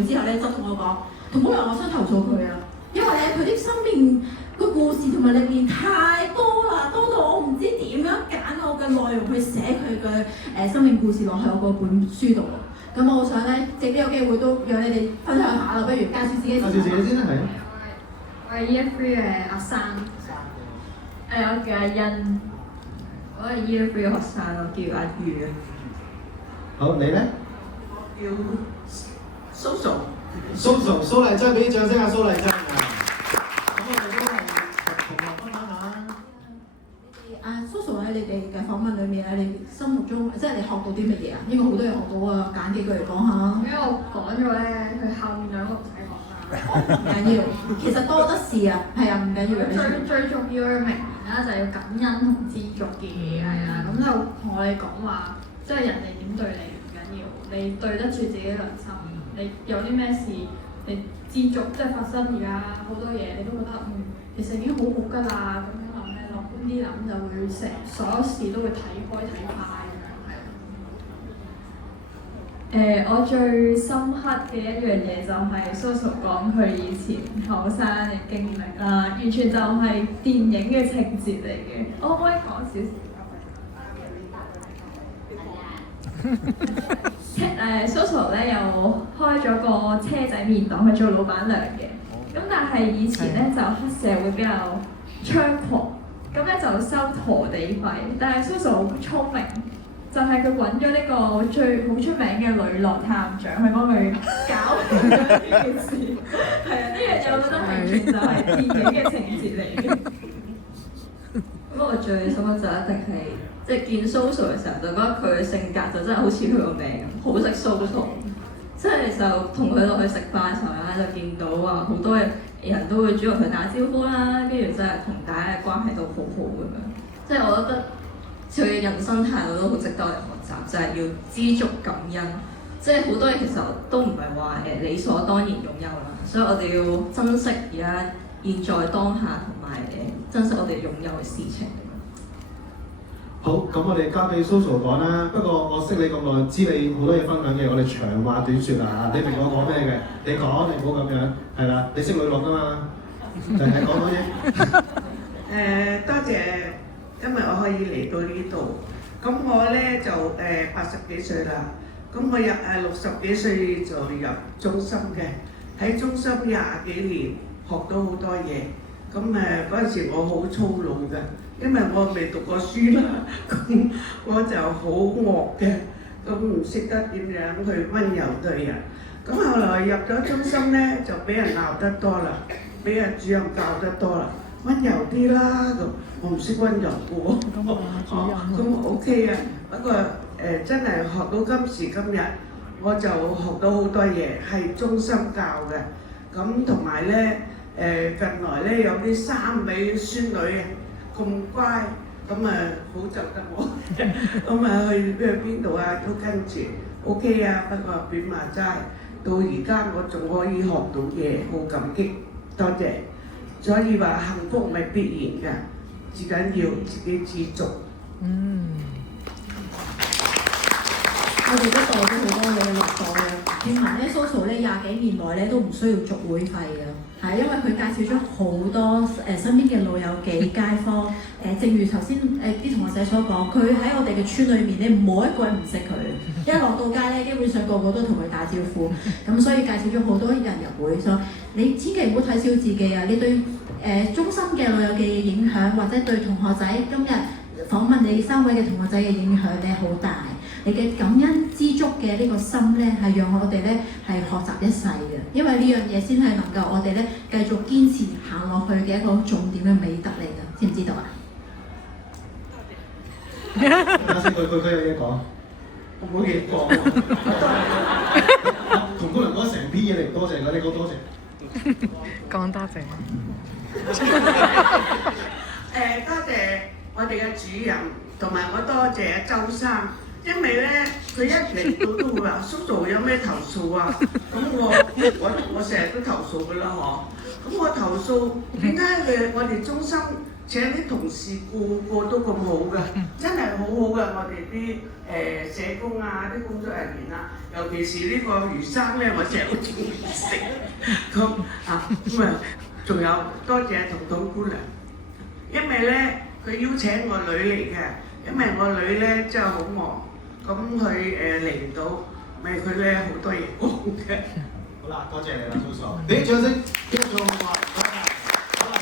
佢之後咧，就同我講，同工人我想投訴佢啊，因為咧佢啲生命個故事同埋歷練太多啦，多到我唔知點樣揀我嘅內容去寫佢嘅生命故事落去我嗰本書度。咁我想咧藉呢個機會都讓你哋分享下啦，不如介紹自己先。介紹自己先啦，係。我係 Year 3嘅阿生。我叫阿欣。我係 Year 3嘅學生，我叫阿宇啊。好，你咧？叫蘇蘇。蘇麗珍，俾啲掌聲啊！蘇麗珍啊！咁我哋都係同學分享下。蘇蘇喺你哋嘅訪問裏面咧，你心目中即係你學到啲乜嘢啊？應該好多嘢學到啊，揀幾句嚟講下。因為我講咗咧，佢後面兩個唔使講啦。唔緊要，其實多得是啊，係啊，唔緊要。最重要嘅名言啦，就係要感恩同知足嘅，係啊，咁就同我哋講話，即係人哋點對你唔緊要，你對得住自己良心，你有啲咩事你知足，即係發生而家好多嘢，你都覺得其實已經好好㗎啦，咁樣諗咧，樂觀啲諗就會所有事都會睇開睇快咁樣係。我最深刻嘅一樣嘢就係蘇蘇講佢以前後生嘅經歷啦，完全就係電影嘅情節嚟嘅。我可唔可以講少少？蘇蘇咧又開咗個車仔麵檔去做老闆娘嘅，咁但係以前咧就黑社會比較猖狂，咁咧就收陀地費，但係蘇蘇好聰明。就係佢揾咗呢個最好出名嘅女郎探長去幫佢搞呢件事，係啊，呢樣嘢我覺得完全就係電影嘅情節嚟嘅。咁我最深刻就一定係即係見蘇蘇嘅時候，就覺得佢嘅性格就真係好似佢個名咁，好識蘇蘇。即係就同佢落去食飯嘅時候咧，就見到話好多人都會主動去打招呼啦，跟住真係同大家嘅關係都好好咁樣。即係我覺得。佢嘅人生態度都好值得我哋學習，就係要知足感恩。即係好多嘢其實都唔係話理所當然擁有啦，所以我哋要珍惜而家現在當下，同埋珍惜我哋擁有嘅事情。好，咁我哋交俾蘇蘇講啦。不過我識你咁耐，知你好多嘢分享嘅，我哋長話短説啊！你明我講咩嘅？你講，你唔好咁樣，係啦，你識女郎㗎嘛？就係講多嘢。多謝。今日我可以嚟到呢度，咁我咧就80幾歲啦，咁我入60幾歲就入中心嘅，喺中心20幾年學到好多嘢，咁嗰陣時我好粗魯嘅，因為我未讀過書啦，咁我就好惡嘅，咁唔識得點樣去溫柔對人，咁後來入咗中心咧就俾人鬧得多啦，俾人主任教得多啦。溫柔啲啦，咁我唔識溫柔嘅喎。咁 OK 啊，不過真係學到今時今日，我就學到好多嘢，係中心教嘅。咁同埋咧近來咧有啲3位孫女咁乖，咁好就得我。咁去邊度啊都跟住 OK 啊，不過變話齋，到而家我仲可以學到嘢，好感激，多謝。所以話幸福唔係必然㗎，至緊要自己知足。我哋都代咗好多嘢落袋嘅，聽聞咧蘇蘇咧20幾年內咧都唔需要續會費嘅，係因為佢介紹咗好多身邊嘅老友記街坊，正如頭先啲同學仔所講，佢喺我哋嘅村裏面咧冇一個人唔識佢，一落到街咧基本上個個都同佢打招呼，咁所以介紹咗好多人入會，所以你千祈唔好睇小自己啊！你對中心嘅老友記嘅影響，或者對同學仔今日訪問你3位嘅同學仔嘅影響咧好大。你嘅感恩知足嘅呢個心咧，係讓我哋咧係學習一世嘅，因為呢樣嘢先係能夠我哋咧繼續堅持行落去嘅一個重點嘅美德嚟㗎，知唔知道啊？啱先佢有嘢講，我冇嘢講。同工人講成篇嘢嚟，多謝佢，你講多謝。講多謝。多謝我哋嘅主任，同埋我多謝周生。因為咧，佢一嚟到都會話：蘇蘇有咩投訴啊？我成日都投訴㗎啦嗬。咁我投訴點解我哋中心請啲同事個個都咁好㗎？真係好好㗎，我哋啲社工啊、啲工作人員啊，尤其是呢個魚生咧，我成日好中意食。咁啊，仲有多謝彤彤姑娘，因為咧佢邀請我女嚟嘅，因為我女咧真係好忙，咁佢嚟唔到，咪佢咧好多嘢講嘅。好啦，多謝你啦，蘇蘇，俾啲掌聲，邊個做好啊？